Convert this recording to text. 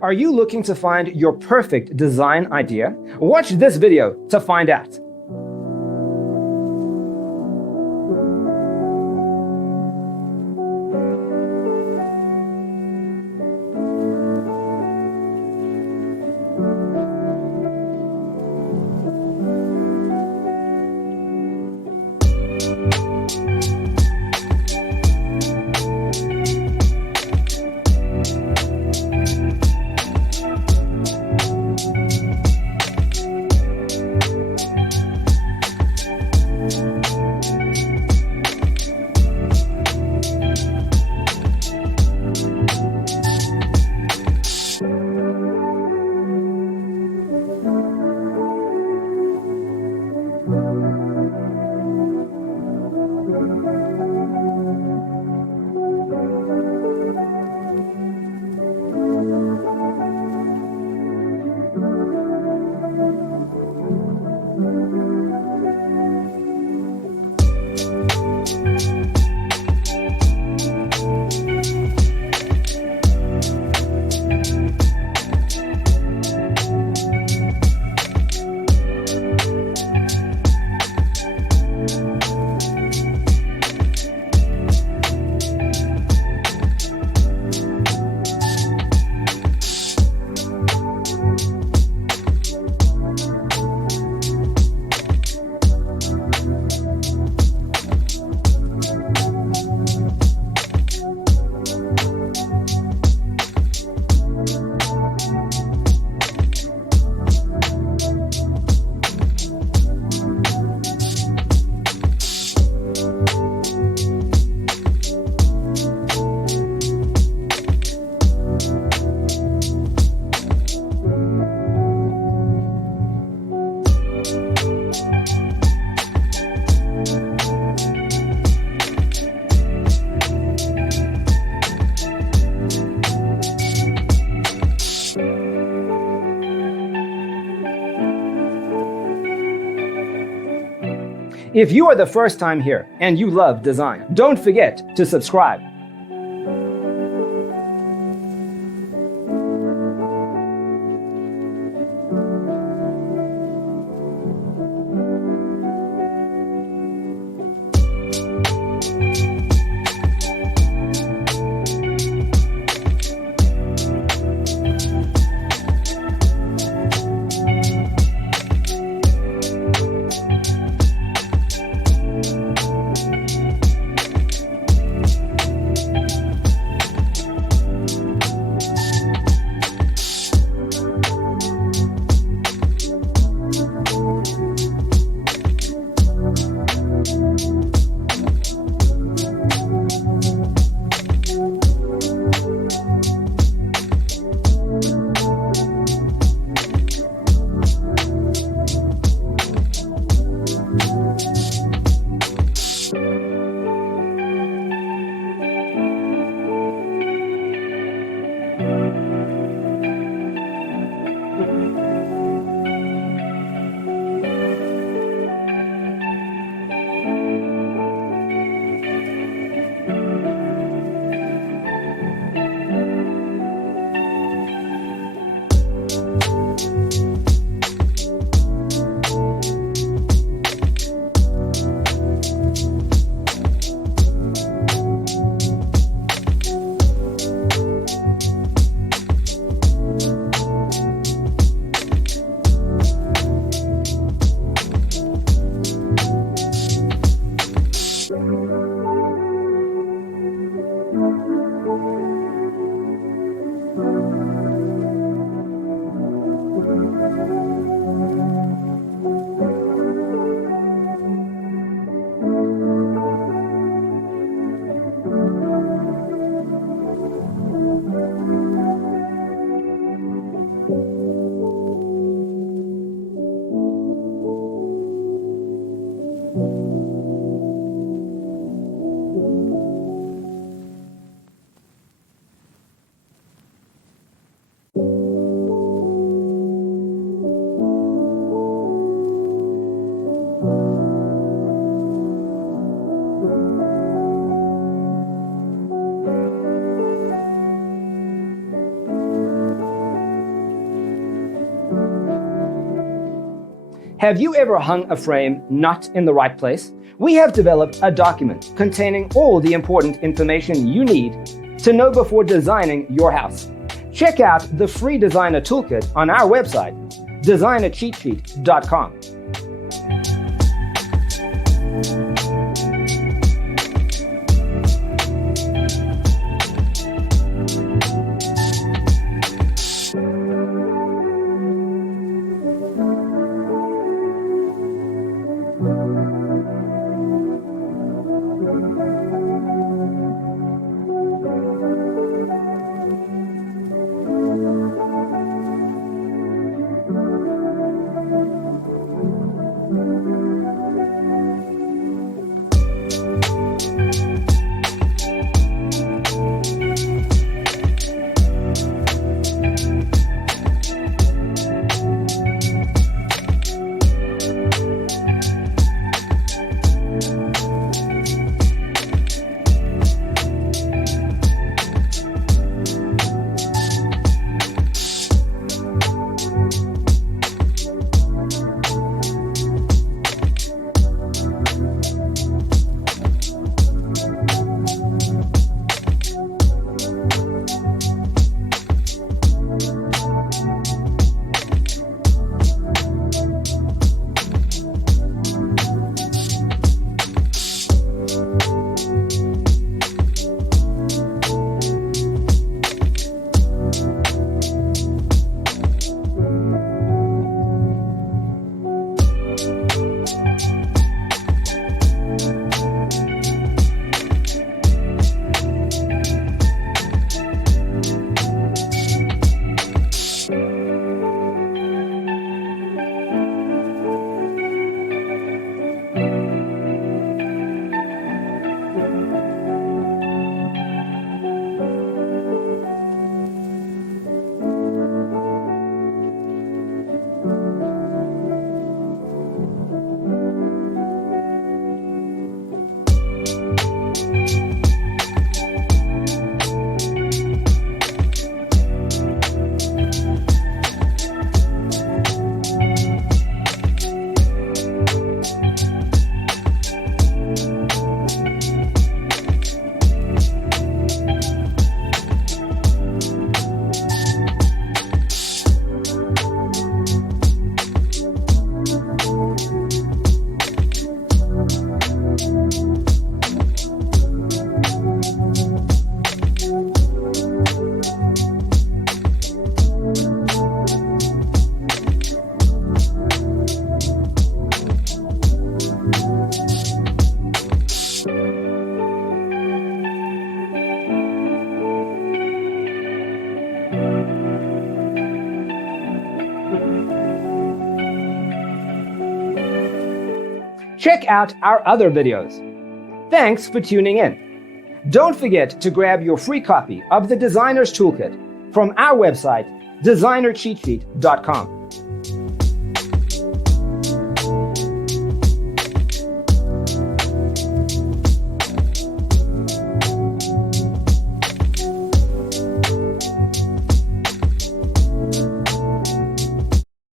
Are you looking to find your perfect design idea? Watch this video to find out. If you are the first time here and you love design, don't forget to subscribe. Have you ever hung a frame not in the right place? We have developed a document containing all the important information you need to know before designing your house. Check out the free designer toolkit on our website, designercheatsheet.com. Check out our other videos. Thanks for tuning in. Don't forget to grab your free copy of the Designer's Toolkit from our website, designercheatsheet.com.